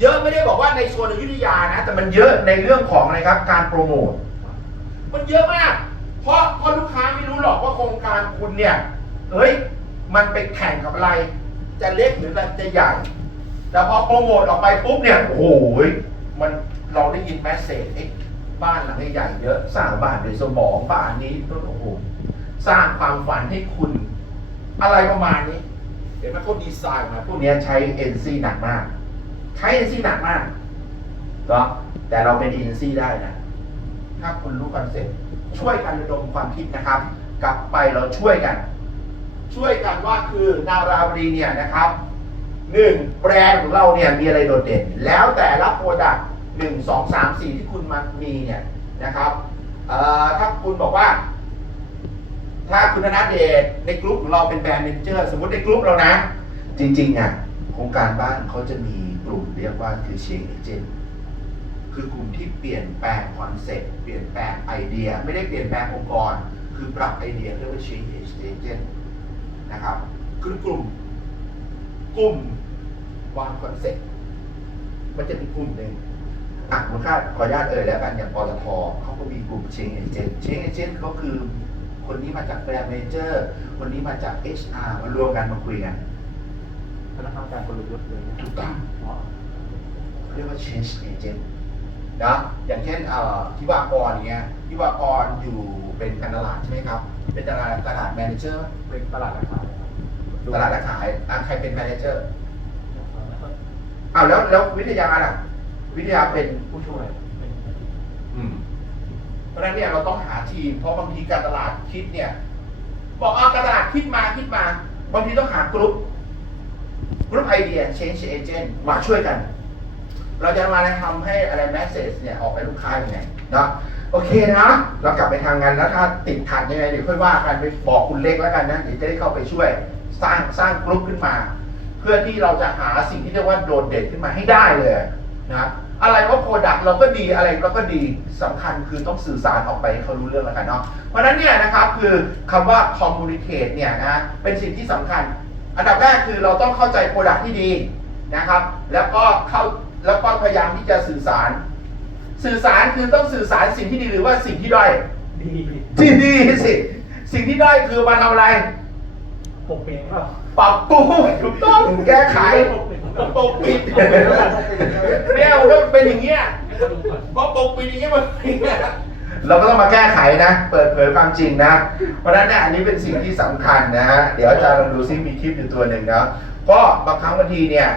เยอะไม่ได้บอกว่าในโซนอยุธยานะ แต่มันเยอะในเรื่องของอะไรครับ การโปรโมทมันเยอะมาก เพราะเพราะลูกค้าไม่รู้หรอกว่าโครงการคุณเนี่ยเฮ้ยมันไปแข่งกับอะไร จะเล็กหรือจะใหญ่ แต่พอโปรโมทออกไปปุ๊บเนี่ยโอ้โหมันเราได้ยินแมสเซจเอ๊ะบ้านหลังใหญ่เยอะสร้างบ้านด้วยสมองบ้านนี้โอ้โหสร้างความฝันให้คุณ อะไรประมาณนี้ เห็นไหมเขาดีไซน์มาพวกเนี้ยใช้ NC หนักมาก ใช้ NC หนักมากเนาะแต่เราเป็น NC ได้นะ ถ้าคุณรู้คอนเซ็ปต์ช่วยกันระดมความคิดนะครับ กลับไปเราช่วยกัน ช่วยกันว่าคือนาราบรีเนี่ยนะครับหนึ่งแบรนด์ของเราเนี่ยมีอะไรโดดเด่น แล้วแต่ละโปรดักต์หนึ่งสองสามสี่ที่คุณมามีเนี่ยนะครับเอ่อถ้าคุณบอกว่า ถ้าคุณธนาเดชในกลุ่มของเราเป็นแบรนด์เมนเจอร์ สมมติในกลุ่มเรานะ จริงๆอะโครงการบ้านเขาจะมีกลุ่ม เรียกว่าคือเชนเอเจนคือกลุ่มที่เปลี่ยนแปลงคอนเซ็ปต์เปลี่ยนแปลงไอเดีย ไม่ได้เปลี่ยนแปลงองค์กร คือปรับไอเดียเรียกว่า change agent นะครับคือกลุ่มกลุ่มวางคอนเซ็ปต์มันจะมีกลุ่มหนึ่งอะคุณค่าขออนุญาตเอ่ยแล้วกันอย่างปตทเขาก็มีกลุ่ม change agent change agent ก็คือคนนี้มาจากแบรนด์เมเจอร์คนนี้มาจาก HR มารวมกันมาคุยกันธนาคารการกลยุทธ์เลยนะถูกต้องอ๋อ เรียกว่า change agent นะอย่างเช่นเอ่อทิวากรเงี้ยทิวากรอยู่เป็นการตลาดใช่ไหมครับ เป็นตลาดตลาดแมเนเจอร์เป็นตลาดราคาเลยครับตลาดและขายอะใครเป็นแมเนเจอร์อ้าวแล้วแล้ววิทยาล่ะ วิทยาเป็นผู้ช่วยเป็นอืมเพราะฉะนั้นเนี่ยเราต้องหาทีม เพราะบางทีการตลาดคิดเนี่ย บอกเอาการตลาดคิดมาคิดมา บางทีต้องหากรุ๊ปกรุ๊ปไอเดีย change agent มาช่วยกัน เราจะมาทำให้อะไร message เนี่ยออกไปลูกค้ายังไงนะโอเคนะ เรากลับไปทางงานแล้วถ้าติดขัดยังไงเดี๋ยวค่อยว่ากันไปบอกคุณเล็กแล้วกันนะเดี๋ยวจะได้เข้าไปช่วยสร้างสร้างกรุ๊ปขึ้นมา เพื่อที่เราจะหาสิ่งที่เรียกว่าโดดเด่นขึ้นมาให้ได้เลยนะอะไรว่าโปรดักต์เราก็ดีอะไรเราก็ดีสำคัญคือต้องสื่อสารออกไปให้เขารู้เรื่องแล้วกันเนาะเพราะนั้นเนี่ยนะครับคือคำว่า communicate เนี่ยนะเป็นสิ่งที่สำคัญ อันดับแรกคือเราต้องเข้าใจโปรดักต์ที่ดีนะครับ แล้วก็เข้า แล้วก็พยายามที่จะสื่อสาร สื่อสารคือต้องสื่อสารสิ่งที่ดีหรือว่าสิ่งที่ด้อยดีที่ดีสิสิ่งที่ด้อยคือมาทำอะไรปกปิดเปล่าปรับปรุงถูกต้องแก้ไขปกปิดเนี่ยถ้ามันเป็นอย่างเงี้ยเพราะปกปิดอย่างเงี้ยมันเป็นอย่างเงี้ยเราก็ต้องมาแก้ไขนะ เปิดเผยความจริงนะ เพราะฉะนั้นเนี่ยอันนี้เป็นสิ่งที่สำคัญนะฮะเดี๋ยวอาจารย์ลองดูซิมีคลิปอยู่ตัวหนึ่งนะก็บางครั้งบางทีเนี่ย